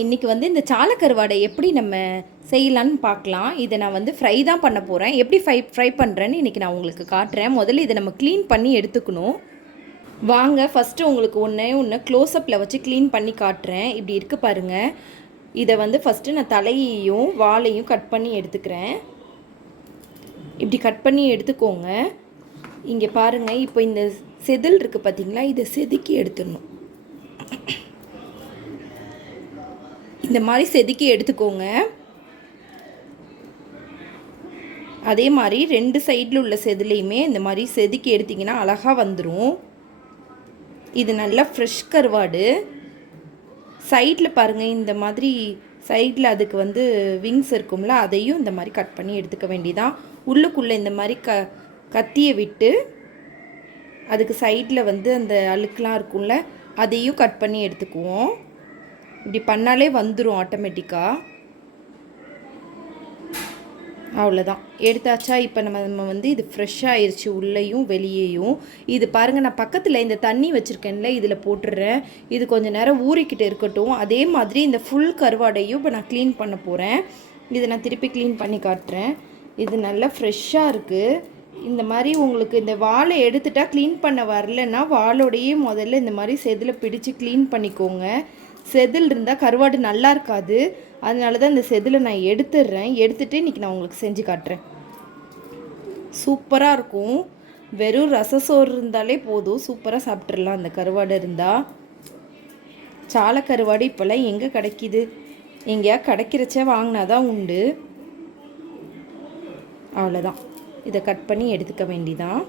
இன்றைக்கி வந்து இந்த சாலக்கருவாடை எப்படி நம்ம செய்யலான்னு பார்க்கலாம். இதை நான் வந்து ஃப்ரை தான் பண்ண போகிறேன். எப்படி ஃப்ரை பண்ணுறேன்னு இன்றைக்கி நான் உங்களுக்கு காட்டுறேன். முதல்ல இதை நம்ம க்ளீன் பண்ணி எடுத்துக்கணும். வாங்க ஃபஸ்ட்டு உங்களுக்கு ஒன்று க்ளோஸ்அப்பில் வச்சு க்ளீன் பண்ணி காட்டுறேன். இப்படி இருக்குது பாருங்கள். இதை வந்து ஃபஸ்ட்டு நான் தலையையும் வாலையும் கட் பண்ணி எடுத்துக்கிறேன். இப்படி கட் பண்ணி எடுத்துக்கோங்க. இங்கே பாருங்கள், இப்போ இந்த செதில் இருக்குது பார்த்தீங்களா, இதை செதுக்கி எடுத்துடணும். இந்த மாதிரி செதுக்கி எடுத்துக்கோங்க. அதே மாதிரி ரெண்டு சைடில் உள்ள செதிலையுமே இந்த மாதிரி செதுக்கி எடுத்திங்கன்னா அழகாக வந்துடும். இது நல்லா ஃப்ரெஷ் கருவாடு. சைடில் பாருங்கள், இந்த மாதிரி சைடில் அதுக்கு வந்து விங்ஸ் இருக்கும்ல, அதையும் இந்த மாதிரி கட் பண்ணி எடுத்துக்க வேண்டியதான். உள்ளுக்குள்ளே இந்த மாதிரி கத்தியை விட்டு அதுக்கு சைடில் வந்து அந்த அழுக்கெலாம் இருக்கும்ல, அதையும் கட் பண்ணி எடுத்துக்குவோம். இப்படி பண்ணாலே வந்துடும் ஆட்டோமேட்டிக்காக. அவ்வளோதான், எடுத்தாச்சா. இப்போ நம்ம வந்து இது ஃப்ரெஷ்ஷாக ஆயிடுச்சு உள்ளேயும் வெளியேயும். இது பாருங்கள், நான் பக்கத்தில் இந்த தண்ணி வச்சுருக்கேன்ல, இதில் போட்டுடுறேன். இது கொஞ்சம் நேரம் ஊறிக்கிட்டு இருக்கட்டும். அதே மாதிரி இந்த ஃபுல் கருவாடையும் இப்போ நான் க்ளீன் பண்ண போகிறேன். இதை நான் திருப்பி க்ளீன் பண்ணி காட்டுறேன். இது நல்லா ஃப்ரெஷ்ஷாக இருக்குது. இந்த மாதிரி உங்களுக்கு இந்த வாழை எடுத்துட்டால் க்ளீன் பண்ண வரலன்னா வாழோடையே முதல்ல இந்த மாதிரி செதில் பிடிச்சி க்ளீன் பண்ணிக்கோங்க. செதில் இருந்தால் கருவாடு நல்லா இருக்காது. அதனால தான் இந்த செதிலை நான் எடுத்துடுறேன். எடுத்துகிட்டு இன்றைக்கி நான் உங்களுக்கு செஞ்சு காட்டுறேன். சூப்பராக இருக்கும். வெறும் ரசசோறு இருந்தாலே போதும், சூப்பராக சாப்பிட்றலாம் அந்த கருவாடு இருந்தால். சால கருவாடு இப்போல்லாம் எங்கே கிடைக்கிது? எங்கேயா கிடைக்கிறச்சே வாங்கினா தான் உண்டு. அவ்வளோதான், இதை கட் பண்ணி எடுத்துக்க வேண்டிதான்.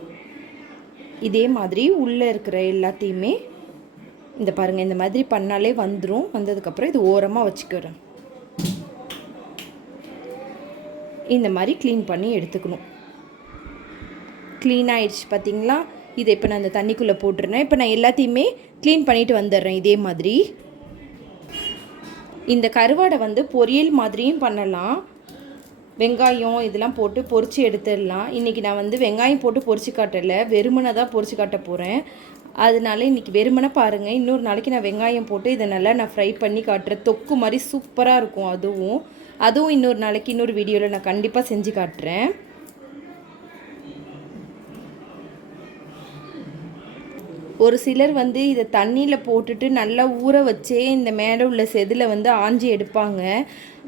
இதே மாதிரி உள்ளே இருக்கிற எல்லாத்தையுமே இந்த பாருங்கள், இந்த மாதிரி பண்ணாலே வந்துடும். வந்ததுக்கப்புறம் இது ஓரமாக வச்சுக்கிறேன். இந்த மாதிரி க்ளீன் பண்ணி எடுத்துக்கணும். க்ளீன் ஆகிடுச்சு பார்த்தீங்களா. இதை இப்போ நான் இந்த தண்ணிக்குள்ளே போட்டுருந்தேன். இப்போ நான் எல்லாத்தையுமே க்ளீன் பண்ணிவிட்டு வந்துடுறேன். இதே மாதிரி இந்த கருவாடை வந்து பொரியல் மாதிரியும் பண்ணலாம். வெங்காயம் இதெல்லாம் போட்டு பொரித்து எடுத்துடலாம். இன்றைக்கி நான் வந்து வெங்காயம் போட்டு பொரித்து காட்டலை, வெறுமனை தான் பொரித்து காட்ட போகிறேன். அதனால இன்றைக்கி வெறுமனை பாருங்கள். இன்னொரு நாளைக்கு நான் வெங்காயம் போட்டு இதை நல்லா நான் ஃப்ரை பண்ணி காட்டுறேன். தொக்கு மாதிரி சூப்பராக இருக்கும். அதுவும் இன்னொரு நாளைக்கு இன்னொரு வீடியோவில் நான் கண்டிப்பாக செஞ்சு காட்டுறேன். ஒரு சிலர் வந்து இதை தண்ணியில் போட்டுட்டு நல்லா ஊற வச்சே இந்த மேலே உள்ள செதில் வந்து ஆஞ்சி எடுப்பாங்க.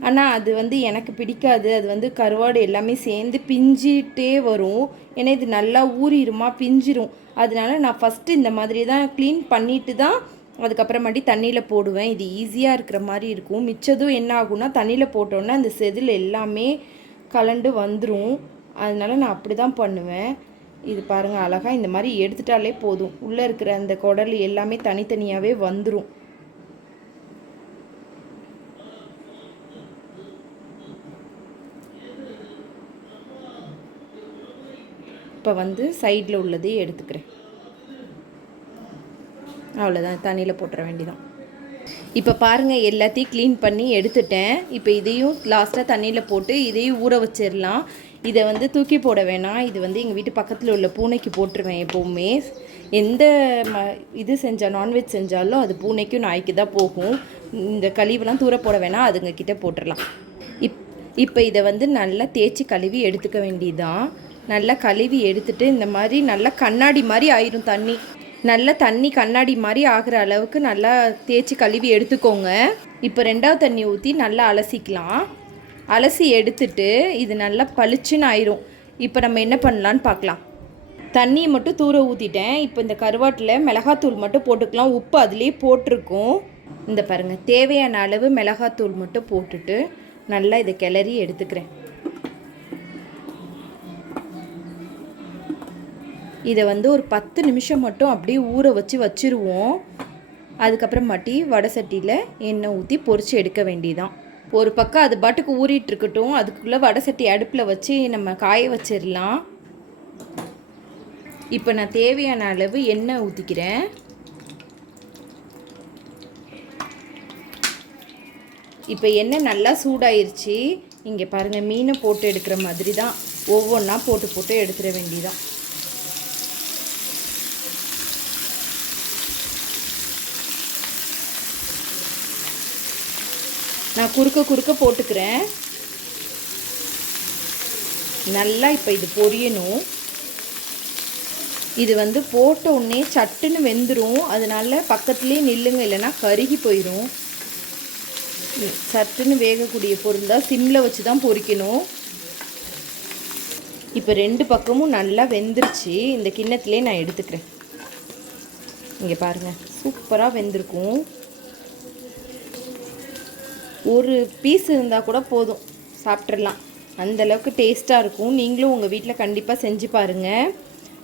ஆனால் அது வந்து எனக்கு பிடிக்காது. அது வந்து கருவாடு எல்லாமே சேர்ந்து பிஞ்சிட்டே வரும். ஏன்னா இது நல்லா ஊறிடுமா, பிஞ்சிரும். அதனால நான் ஃபஸ்ட்டு இந்த மாதிரி தான் க்ளீன் பண்ணிவிட்டு தான் அதுக்கப்புறமாட்டி தண்ணியில் போடுவேன். இது ஈஸியாக இருக்கிற மாதிரி இருக்கும். மிச்சதும் என்ன ஆகும்னா, தண்ணியில் போட்டோன்னா அந்த செதில் எல்லாமே கலண்டு வந்துடும். அதனால நான் அப்படி தான் பண்ணுவேன். இது பாருங்கள், அழகாக இந்த மாதிரி எடுத்துட்டாலே போதும். உள்ளே இருக்கிற அந்த குடல் எல்லாமே தனித்தனியாகவே வந்துடும். இப்போ வந்து சைடில் உள்ளதே எடுத்துக்கிறேன். அவ்வளோதான், தண்ணியில் போட்டுற வேண்டியதான். இப்போ பாருங்கள், எல்லாத்தையும் க்ளீன் பண்ணி எடுத்துட்டேன். இப்போ இதையும் லாஸ்ட்டாக தண்ணியில் போட்டு இதையும் ஊற வச்சிடலாம். இதை வந்து தூக்கி போட வேணாம். இது வந்து எங்கள் வீட்டு பக்கத்தில் உள்ள பூனைக்கு போட்டுருவேன். எப்போவுமே எந்த இது செஞ்சால் நான்வெஜ் செஞ்சாலும் அது பூனைக்கும் நாய்க்கு தான் போகும். இந்த கழிவுலாம் தூர போட வேணாம், அதுங்கக்கிட்ட போட்டுடலாம். இப்போ இதை வந்து நல்லா தேய்ச்சி கழுவி எடுத்துக்க வேண்டியதான். நல்லா கழுவி எடுத்துகிட்டு இந்த மாதிரி நல்லா கண்ணாடி மாதிரி ஆயிரும் தண்ணி. நல்லா தண்ணி கண்ணாடி மாதிரி ஆகிற அளவுக்கு நல்லா தேய்ச்சி கழுவி எடுத்துக்கோங்க. இப்போ ரெண்டாவது தண்ணி ஊற்றி நல்லா அலசிக்கலாம். அலசி எடுத்துட்டு இது நல்லா பளிச்சுன்னு ஆயிரும். இப்போ நம்ம என்ன பண்ணலான்னு பார்க்கலாம். தண்ணியை மட்டும் தூர ஊற்றிட்டேன். இப்போ இந்த கருவாட்டில் மிளகாத்தூள் மட்டும் போட்டுக்கலாம். உப்பு அதிலே போட்டிருக்கும். இந்த பாருங்கள், தேவையான அளவு மிளகாத்தூள் மட்டும் போட்டுட்டு நல்லா இதை கிளறி எடுத்துக்கிறேன். இதை வந்து ஒரு 10 நிமிஷம் மட்டும் அப்படியே ஊற வச்சுருவோம். அதுக்கப்புறமாட்டி வடை சட்டியில் எண்ணெய் ஊற்றி பொரித்து எடுக்க வேண்டியதான். ஒரு பக்கம் அது பாட்டுக்கு ஊறிட்டு இருக்கட்டும். அதுக்குள்ளே வடை சட்டி அடுப்பில் வச்சு நம்ம காய வச்சிடலாம். இப்போ நான் தேவையான அளவு எண்ணெய் ஊற்றிக்கிறேன். இப்போ எண்ணெய் நல்லா சூடாயிருச்சு. இங்கே பாருங்கள், மீனை போட்டு எடுக்கிற மாதிரி தான் ஒவ்வொன்றா போட்டு எடுத்துட வேண்டியதான். நான் குறுக்க குறுக்க போட்டுக்கிறேன். நல்லா இப்போ இது பொரியணும். இது வந்து போட்ட உடனே சட்டுன்னு வெந்துடும். அதனால பக்கத்துலேயே நில்லுங்க, இல்லைன்னா கருகி போயிடும். சட்டுன்னு வேகக்கூடிய பொருள் தான், சிம்மில் வச்சு தான் பொரிக்கணும். இப்போ 2 பக்கமும் நல்லா வெந்துருச்சு. இந்த கிண்ணத்துலேயே நான் எடுத்துக்கிறேன். இங்கே பாருங்கள், சூப்பராக வெந்திருக்கும். ஒரு பீஸ் இருந்தால் கூட போதும், சாப்பிட்றலாம். அந்தளவுக்கு டேஸ்ட்டாக இருக்கும். நீங்களும் உங்கள் வீட்டில் கண்டிப்பாக செஞ்சு பாருங்கள்.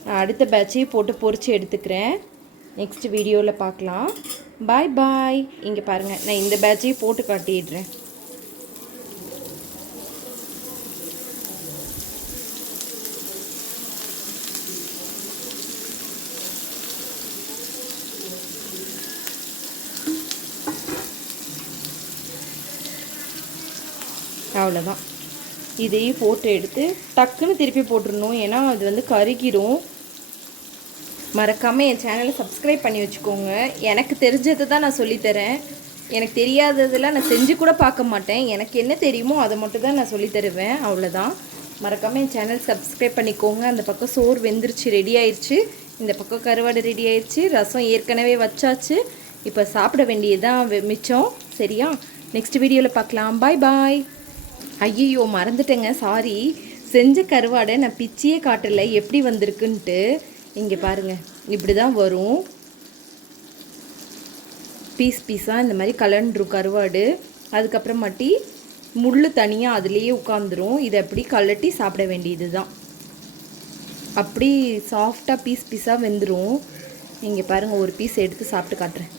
நான் அடுத்த பேட்சையும் போட்டு பொரித்து எடுத்துக்கிறேன். நெக்ஸ்ட் வீடியோவில் பார்க்கலாம். பாய் பாய். இங்கே பாருங்கள், நான் இந்த பேட்சையும் போட்டு காட்டிடுறேன். அவ்வளோதான். இதையும் போட்டு எடுத்து டக்குன்னு திருப்பி போட்டுடணும், ஏன்னா அது வந்து கருகிடும். மறக்காமல் என் சேனலை சப்ஸ்கிரைப் பண்ணி வச்சுக்கோங்க. எனக்கு தெரிஞ்சதை தான் நான் சொல்லித்தரேன். எனக்கு தெரியாததெல்லாம் நான் செஞ்சு கூட பார்க்க மாட்டேன். எனக்கு என்ன தெரியுமோ அதை மட்டும் தான் நான் சொல்லித்தருவேன். அவ்வளோதான். மறக்காமல் என் சேனல் சப்ஸ்கிரைப் பண்ணிக்கோங்க. அந்த பக்கம் சோறு வெந்துருச்சு, ரெடி ஆயிடுச்சு. இந்த பக்கம் கருவாடு ரெடி ஆயிடுச்சு. ரசம் ஏற்கனவே வச்சாச்சு. இப்போ சாப்பிட வேண்டியதுதான் மிச்சம். சரியா? நெக்ஸ்ட் வீடியோவில் பார்க்கலாம். பாய் பாய். ஐயோ, மறந்துட்டேங்க, சாரி. செஞ்ச கருவாடை நான் பிச்சியே காட்டலை எப்படி வந்திருக்குன்ட்டு. இங்கே பாருங்கள், இப்படி தான் வரும். பீஸ் பீஸாக இந்த மாதிரி கலண்டுரும் கருவாடு. அதுக்கப்புறமாட்டி முள் தனியாக அதுலேயே உட்காந்துரும். இதை அப்படி கலட்டி சாப்பிட வேண்டியது தான். அப்படி சாஃப்டாக பீஸ் பீஸாக வெந்துடும். இங்கே பாருங்கள், ஒரு பீஸ் எடுத்து சாப்பிட்டு காட்டுறேன்.